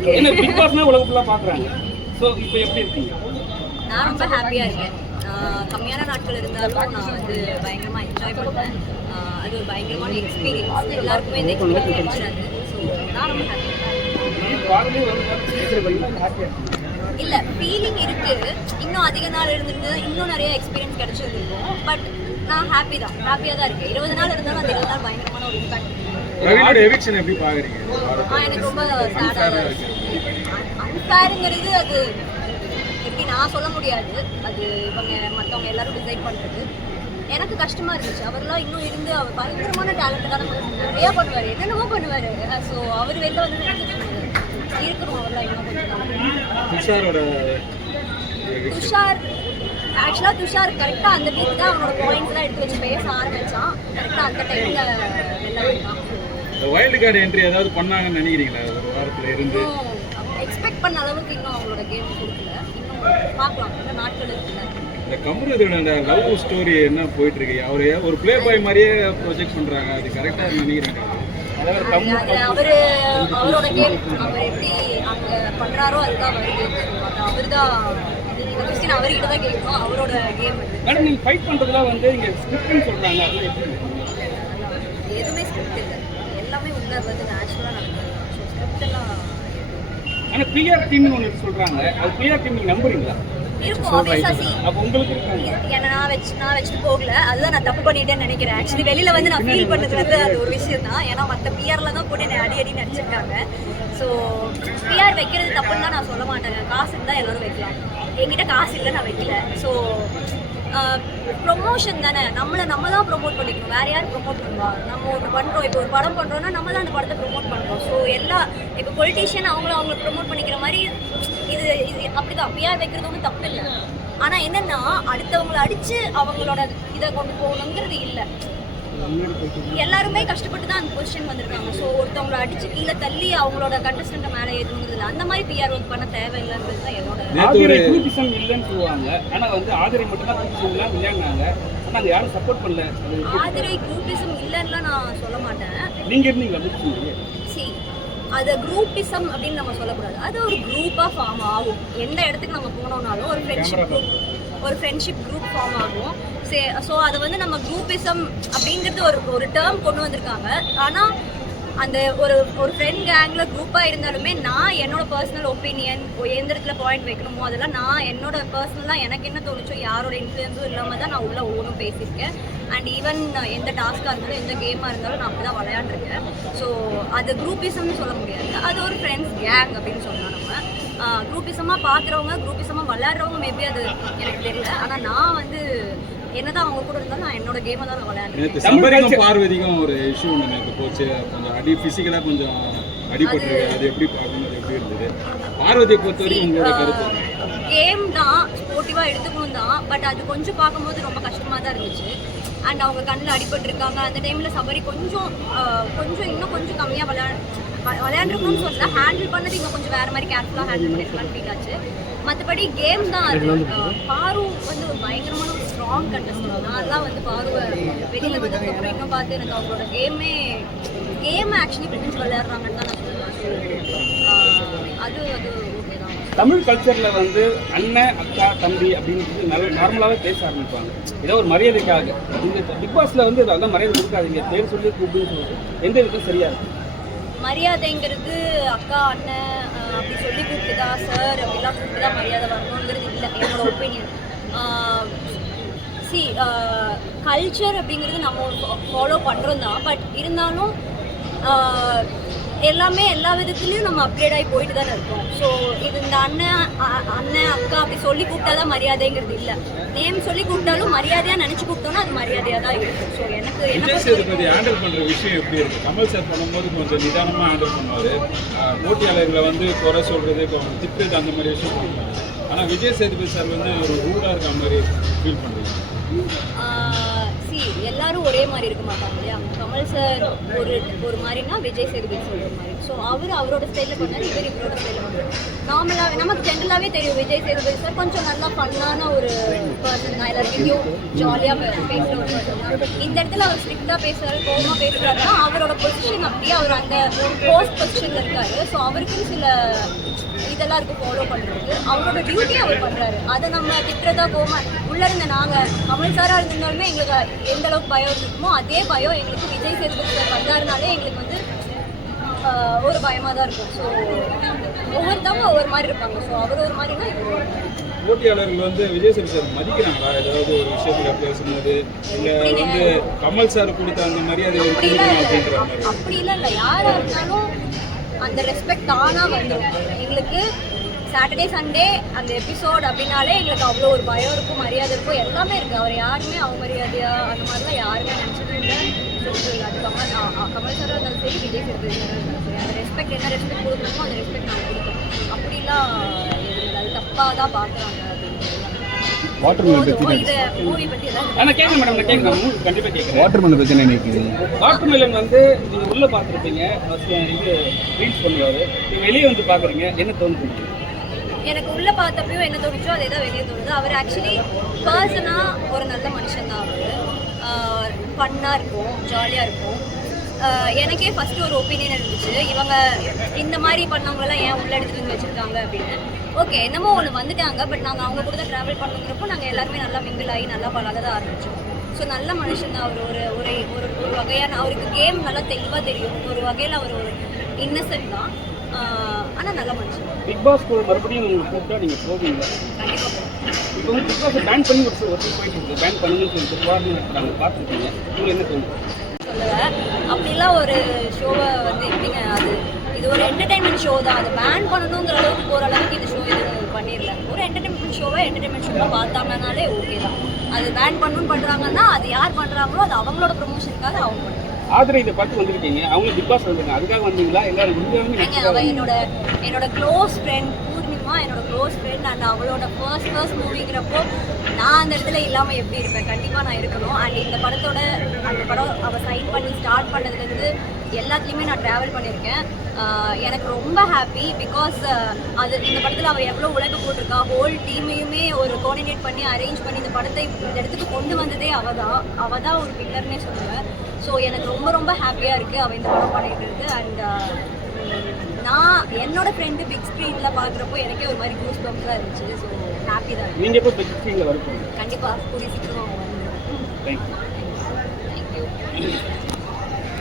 Okay. ஏன்னா big பாஸ்னா உலகம் ஃபுல்லாக பார்க்குறாங்க. ஸோ இப்போ எப்படி இருக்கீங்க? நான் ரொம்ப ஹாப்பியாக இருக்கேன். கம்மியான நாட்கள் இருந்தாலும் நான் வந்து பயங்கரமாக என்ஜாய் பண்ணுவேன். அது ஒரு பயங்கரமான எக்ஸ்பீரியன்ஸ். எல்லாருக்குமே இந்த எக்ஸ்பீரியன்ஸ் கிடைச்சிடாது. ஸோ நான் ரொம்ப இல்லை ஃபீலிங் இருக்குது. இன்னும் அதிக நாள் இருந்துட்டு இன்னும் நிறைய எக்ஸ்பீரியன்ஸ் கிடைச்சிருந்துருக்கும். பட் நான் ஹாப்பியாக தான் இருக்கேன். 20 நாள் இருந்தாலும் அந்த 20 நாள் பயங்கரமான ஒரு இம்பாக்ட். எப்படி பாக்குறீங்க? எனக்கு ரொம்ப சேடாக தான் இருக்கு. அன்பேருங்கிறது அது எப்படி நான் சொல்ல முடியாது. அது மற்றவங்க எல்லாரும் டிசைட் பண்ணுறது. எனக்கு கஷ்டமாக இருந்துச்சு. அவர்லாம் இன்னும் இருந்து அவர் பயங்கரமான டேலண்ட்டான நிறையா பண்ணுவார், என்னென்னமோ பண்ணுவார். ஸோ அவர் வெளில வந்து இருக்கணும். அவர்லாம் இன்னும் கொஞ்சம் துஷார் ஆக்சுவலாக துஷார் கரெக்டாக அந்த வீக்கு தான் அவனோட பாயிண்ட்ஸ்லாம் எடுத்து வச்சு பேச ஆரம்பித்தான். கரெக்டாக அந்த டைமில் வெளில வந்தான். வைல்டு கார்டு என்ட்ரி ஏதாவது பண்ணாங்கன்னு நினைக்கிறீங்களா? ஒரு வாரத்தில் இருந்து எக்ஸ்பெக்ட் பண்ண அளவுக்கு இன்னும் அவங்களோட கேம் கொடுக்கல. இன்னும் பார்க்கலாம், இன்னும் நாட்கள் இருக்குல்ல. இந்த கமருதோட லவ் ஸ்டோரி என்ன போயிட்டு இருக்கு? அவரு ஒரு பிளே பாய் மாதிரியே ப்ரொஜெக்ட் பண்றாங்க. அது கரெக்டா நினைக்கிறீங்க? அவரோட கேம் அவர் எப்படி அங்கே பண்றாரோ அதுதான் வருது. அவர் தான் கொஸ்டின் அவர்கிட்ட தான் கேட்கணும். அவரோட கேம் மேடம் நீங்கள் ஃபைட் பண்ணுறதுலாம் வந்து இங்கே ஸ்கிரிப்ட்னு சொல்கிறாங்க. அதெல்லாம் எப்படி? எதுவுமே ஸ்கிரிப்ட் இல்லை, எல்லாமே உள்ள வந்து நேச்சுரலாக நடக்குது. ஸோ ஸ்கிரிப்ட் எல்லாம் ஆனால் பிஆர் டீம்னு ஒன்று சொல்கிறாங்க. அது பிஆர் டீம் நீங்கள் நம்புறீங்களா? இருக்கும் ஆப்வியஸாக. அப்போ உங்களுக்கு இருக்காங்க. ஏன்னா நான் வச்சுட்டு போகல. அதுதான் நான் தப்பு பண்ணிட்டேன்னு நினைக்கிறேன். ஆக்சுவலி வெளியில் வந்து நான் ஃபீல் பண்ணது வந்து அது ஒரு விஷயம் தான். ஏன்னா மற்ற பிஆரில் தான் போட்டு என்னை அடின்னு நடிச்சிருக்காங்க. ஸோ பிஆர் வைக்கிறது தப்புன்னு தான் நான் சொல்ல மாட்டேங்க. காசு இருந்தால் எல்லோரும் வைக்கலாம். என்கிட்ட காசு இல்லை, நான் வைக்கல. ஸோ ப்ரொமோஷன் தானே, நம்ம தான் ப்ரொமோட் பண்ணிக்கணும். வேறு யார் ப்ரொமோட் பண்ணுவா? நம்ம ஒன்று பண்ணுறோம். இப்போ ஒரு படம் பண்ணுறோன்னா நம்ம தான் அந்த படத்தை ப்ரொமோட் பண்ணுறோம். ஸோ இப்போ பொலிட்டீஷியன் அவங்கள ப்ரொமோட் பண்ணிக்கிற மாதிரி இது அப்படி தான். பிஆர் வைக்கிறது ஒன்றும் தப்பு இல்லை. ஆனால் என்னென்னா அடுத்தவங்களை அடித்து அவங்களோட இதை கொண்டு போகணுங்கிறது இல்லை. எல்லாருமே கஷ்டப்பட்டு தான் அந்த பொசிஷன் வந்திருக்காங்க. ஸோ ஒருத்தவங்களை அடிச்சு கீழே தள்ளி அவங்களோட கண்டஸ்டன்ட்டை மேலே ஏற்றுங்கிறது இல்லை. அந்த மாதிரி பிஆர் ஒர்க் பண்ண தேவையில்லைன்றது தான் என்னோட. குரூப்பிசம் இல்லைன்னு சொல்லுவாங்க. ஆனால் வந்து ஆதிரை மட்டும் தான் குரூப்பிசம் விளையாடினாங்க. ஆனால் அது யாரும் சப்போர்ட் பண்ணல. ஆதிரை குரூப்பிசம் இல்லைன்னுலாம் நான் சொல்ல மாட்டேன். நீங்கள் இருந்தீங்களா? அது குரூப்பிசம் அப்படின்னு நம்ம சொல்லக்கூடாது. அது ஒரு குரூப்பாக ஃபார்ம் ஆகும். எந்த இடத்துக்கு நம்ம போனோம்னாலும் ஒரு ஃப்ரெண்ட்ஷிப் குரூப் ஃபார்ம் ஆகும். ஸோ அதை வந்து நம்ம குரூப்பிசம் அப்படிங்கிறது ஒரு டேர்ம் கொண்டு வந்திருக்காங்க. ஆனால் அந்த ஒரு ஃப்ரெண்ட் கேங்கில் குரூப்பாக இருந்தாலுமே நான் என்னோட பர்சனல் ஒப்பீனியன் எந்த இடத்துல பாயிண்ட் வைக்கணுமோ அதெல்லாம் நான் என்னோட பர்சனலாக எனக்கு என்ன தோணுச்சோ யாரோட இன்ஃப்ளூயன்ஸும் இல்லாமல் தான் நான் உள்ளே ஒவ்வொன்றும் பேசியிருக்கேன். அண்ட் ஈவன் எந்த டாஸ்க்காக இருந்தாலும் எந்த கேமாக இருந்தாலும் நான் அப்படி தான் விளையாண்டுருக்கேன். ஸோ அது குரூப்பிசம்னு சொல்ல முடியாது. அது ஒரு ஃப்ரெண்ட்ஸ் கேங் அப்படின்னு சொல்லலாம். நம்ம குரூப்பிசமாக பார்க்குறவங்க குரூப்பிசமாக விளையாடுறவங்க மேபி அது எனக்கு தெரியல. ஆனால் நான் வந்து என்னதான் அவங்க கூட இருந்தாலும் நான் என்னோட கேமை தான் நான் விளையாடுறேன். பார்வதிக்கும் ஒரு இஷ்யூ ஒன்று நேற்று போச்சு. கொஞ்சம் அடி ஃபிசிக்கலாக கொஞ்சம் அடிபட்டுருக்கு. அது எப்படி பார்க்கணும்? எப்படி இருந்தது பார்வதியை பொறுத்தவரைக்கும் உங்களோட கருத்து? கேம் தான், ஸ்போர்ட்டிவாக எடுத்துக்கணும் தான். பட் அது கொஞ்சம் பார்க்கும்போது ரொம்ப கஷ்டமாக தான் இருந்துச்சு. அண்ட் அவங்க கண்ணில் அடிபட்டுருக்காங்க. அந்த டைமில் சபரி கொஞ்சம் இன்னும் கொஞ்சம் கம்மியாக விளையாண்டுருக்கணும்னு சொல்லலாம். ஹேண்டில் பண்ணது இன்னும் கொஞ்சம் வேறு மாதிரி கேர்ஃபுல்லாக ஹேண்டில் பண்ணிருக்கலாம்னு ஃபீல் ஆச்சு. மற்றபடி கேம் தான் அது. பாரு வந்து ஒரு பயங்கரமான ஒரு ஸ்ட்ராங் கண்டஸ்டன்ட். நான்லாம் வந்து பாருவை வெளியில் வந்ததுக்கப்புறம் இன்னும் பார்த்து எனக்கு அவங்களோட கேம் ஆக்சுவலி புரிஞ்சு விளையாடுறாங்கன்னு தான் நான் சொல்லுவேன். அது ஓகே தான். தமிழ் கல்ச்சரில் வந்து அண்ணன் அக்கா தம்பி அப்படின்னு நார்மலாகவே பேச ஆரம்பிப்பாங்க. ஏதோ ஒரு மரியாதைக்காக. இந்த பிக் பாஸில் வந்து அதெல்லாம் மரியாதை கொடுக்காதீங்க, பேர் சொல்லி கூப்பிடுன்னு சொல்லிட்டு எந்த விதம் சரியா இருக்கும்? மரியாதைங்கிறது அக்கா அண்ணன் அப்படி சொல்லி கூப்பிட்டுதா சார் அப்படிலாம் கூப்பிட்டுதான் மரியாதை வரணுங்கிறது இல்லை என்னோட ஒப்பீனியன். கல்ச்சர் அப்படிங்கிறது நம்ம ஃபாலோ பண்ணுறோம் தான். பட் இருந்தாலும் எல்லாமே எல்லா விதத்துலேயும் நம்ம அப்கிரேட் ஆகி போயிட்டு தானே இருக்கோம். ஸோ இது இந்த அண்ணன் அக்கா அப்படி சொல்லி கூப்பிட்டா தான் மரியாதைங்கிறது இல்லை. நேம் சொல்லி கூப்பிட்டாலும் மரியாதையாக நினச்சி கூப்பிட்டோன்னா அது மரியாதையாக தான் இருக்கும். ஸோ எனக்கு ஹேண்டில் பண்ணுற விஷயம் எப்படி இருக்குது? கமல் சார் பண்ணும்போது கொஞ்சம் நிதானமாக ஹேண்டில் பண்ணுவார். போட்டியாளர்களை வந்து குறை சொல்கிறது, திட்டுறது, அந்த மாதிரி விஷயம் பண்ணுவாங்க. ஆனால் விஜய் சேதுபதி சார் வந்து ஒரு ரூடாக இருக்கிற மாதிரி ஃபீல் பண்ணுறீங்க. எல்லாரும் ஒரே மாதிரி இருக்க மாட்டாங்க இல்லையா? கமல் சார் ஒரு மாதிரினா விஜய் சேதுபதி சார் ஒரு மாதிரி. ஸோ அவரோட ஸ்டைலில் பண்ணார், இவரோட ஸ்டைலில் பண்ணார். நார்மலாகவே நமக்கு ஜென்ரலாகவே தெரியும் விஜய் சேதுபதி சார் கொஞ்சம் நல்லா ஃபன்னான ஒரு பர்சன் தான், எல்லாருக்கிட்டையும் ஜாலியாக பேசுகிற ஒரு பர்சன் தான். இந்த இடத்துல அவர் ஸ்ட்ரிக்டாக பேசுகிறாரு, கோபமாக பேசுகிறாருன்னா அவரோட பொசிஷன் அப்படியே அவர் அந்த போஸ்ட் பொசிஷனில் இருக்காரு. ஸோ அவருக்குன்னு சில இதெல்லாம் இருக்குது ஃபாலோ பண்ணுறது, அவரோட டியூட்டி அவர் பண்ணுறாரு. அதை நம்ம திட்டுறதா உள்ளே இருந்த நாங்கள் கமல் சாராக இருந்தாலுமே எங்களுக்கு எந்த அளவுக்கு பயம் இருக்குமோ அதே பயம் எங்களுக்கு விஜய் சேதுபதி சார் வந்தாருனாலே எங்களுக்கு வந்து ஒரு பயமாக தான் இருக்கும். ஸோ ஒவ்வொருத்தவங்க ஒவ்வொரு மாதிரி இருப்பாங்க. ஸோ அவர் ஒரு மாதிரினா இவர் ஒரு மாதிரி. போட்டியாளர்கள் வந்து விஜய் சேதுபதி சார் மதிக்கிறாங்களா? ஏதாவது ஒரு விஷயத்துல பேசும்போது இல்லை வந்து கமல் சார் கொடுத்த அந்த மரியாதை அப்படின்ற மாதிரி? அப்படிலாம் இல்லை, யாராக இருந்தாலும் அந்த ரெஸ்பெக்ட் தானாக வந்துடும். எங்களுக்கு சாட்டர்டே சண்டே அந்த எபிசோட் அப்படின்னாலே எங்களுக்கு அவ்வளோ ஒரு பயம் இருக்கும், மரியாதை இருக்கும், எல்லாமே இருக்குது. அவர் யாருமே அவமரியாதையாக அந்த மாதிரிலாம் யாருமே நினச்சதும் இல்லை, சொல்லிட்டு இல்லை. அது கமல் சாராக இருந்தாலும் சரி, விஜய் சேதுபதி சாராக இருந்தாலும் சரி, அந்த ரெஸ்பெக்ட் என்ன ரெஸ்பெக்ட் கொடுக்கணுமோ அந்த ரெஸ்பெக்ட் நாங்கள் கொடுத்தோம். அப்படிலாம் அது தப்பாக தான் பார்க்குறாங்க மூவி பற்றி ஆனால் கேட்க மேடம், நான் கேட்குறேன், கண்டிப்பாக கேட்குறேன். வாட்டர்மெலன் பற்றி என்ன நினைக்கிறீங்க? வாட்டர்மெலன் வந்து நீங்கள் உள்ளே பார்த்துருப்பீங்க, இது ரீல்ஸ் பண்ணுவார், நீங்கள் வெளியே வந்து பார்க்குறீங்க, என்ன தோணுது? எனக்கு உள்ளே பார்த்தப்பையும் என்ன தோணுச்சோ அதே தான் வெளியே தோணுது. அவர் ஆக்சுவலி பர்சனாக ஒரு நல்ல மனுஷன் தான். அவர் ஃபன்னாக இருக்கும், ஜாலியாக இருக்கும். எனக்கே ஃபஸ்ட்டு ஒரு ஒப்பீனியன் இருந்துச்சு, இவங்க இந்த மாதிரி பண்ணவங்களெல்லாம் ஏன் உள்ள எடுத்துகிட்டு வந்து வச்சுருக்காங்க அப்படின்னு. ஓகே, என்னமோ ஒன்று வந்துட்டாங்க, பட் நாங்கள் அவங்க கூட தான் ட்ராவல் பண்ணுங்கிறப்போ நாங்கள் எல்லாருமே நல்லா மிங்கிள் ஆகி நல்லா பழக தான் ஆரம்பித்தோம். ஸோ நல்ல மனுஷன் தான் அவர். ஒரு ஒரு ஒரு வகையான அவருக்கு கேம் நல்லா தெளிவாக தெரியும். ஒரு வகையில் அவர் ஒரு இன்னசென்ட் தான், ஆனால் நல்ல மனுஷன். பிக் பாஸ் மறுபடியும் உங்களுக்கு கூப்பிட்டா நீங்கள் போவீங்க? கண்டிப்பாக. இப்போ வந்து பிக் பாஸை பேன் பண்ணி ஒரு போயிட்டு இருக்குது, பேன் பண்ணுங்கன்னு சொல்லிட்டு வார்னிங் நாங்கள் பார்த்துருக்கீங்க, உங்களுக்கு என்ன தோணுது? சொல்லுவேன் அப்படிலாம் ஒரு ஷோவை வந்து எப்படிங்க, இது ஒரு என்டர்டைன்மெண்ட் ஷோ தான். அதை பேன் பண்ணணுங்கிற அளவுக்கு போகிற அளவுக்கு இந்த ஷோ இது பண்ணிடல. ஒரு என்டர்டைன்மெண்ட் ஷோவாக பார்த்தாங்கனாலே ஓகே தான். அது பேன் பண்ணணும்னு பண்ணுறாங்கன்னா அது யார் பண்ணுறாங்களோ அது அவங்களோட ப்ரொமோஷனுக்காக அவங்க பண்ணுறாங்க. ஆதரை இதை பார்த்து வந்திருக்கீங்க, அவங்க பிக் பாஸ் வந்துருங்க, அதுக்காக வந்தீங்களா? எல்லாரும் அவள் என்னோட க்ளோஸ் ஃப்ரெண்ட் பூர்ணிமா, என்னோட க்ளோஸ் ஃப்ரெண்ட். அண்ட் அவளோட ஃபர்ஸ்ட் மூவிங்கிறப்போ நான் அந்த இடத்துல இல்லாமல் எப்படி இருப்பேன்? கண்டிப்பாக நான் இருக்கணும். அண்ட் இந்த அந்த படம் அவள் சைன் பண்ணி ஸ்டார்ட் பண்ணதுலேருந்து எல்லாத்துலேயுமே நான் ட்ராவல் பண்ணியிருக்கேன். எனக்கு ரொம்ப ஹாப்பி, பிகாஸ் இந்த படத்தில் அவள் எவ்வளோ உழைப்பு போட்டிருக்கா. ஹோல் டீமையுமே ஒரு கோஆர்டினேட் பண்ணி அரேஞ்ச் பண்ணி இந்த படத்தை இந்த இடத்துக்கு கொண்டு வந்ததே அவள் தான் ஒரு பில்லர்னே சொல்லுவேன். ஸோ எனக்கு ரொம்ப ரொம்ப ஹாப்பியாக இருக்குது அவள் இந்த படம் பண்ணிட்டு. அண்ட் நான் என்னோட ஃப்ரெண்டு பிக் ஸ்க்ரீனில் பார்க்குறப்போ எனக்கே ஒரு மாதிரி கூஸ் பம்ப்ஸாக இருந்துச்சு. ஸோ ஹாப்பி தான். நீங்கள் எப்போ பிக் ஸ்க்ரீனில் வரப்போம்? கண்டிப்பாக கூடிய சீக்கிரம் வந்து. தேங்க்யூ.